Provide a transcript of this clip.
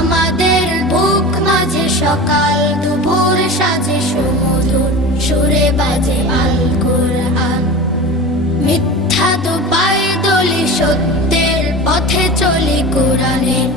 আমাদের বুক মাঝে সকাল দুপুর সাজে সুমধুর সুরে বাজে আল কোরআন। মিথ্যা তো পায়ে দলি, সত্যের পথে চলি কোরআনের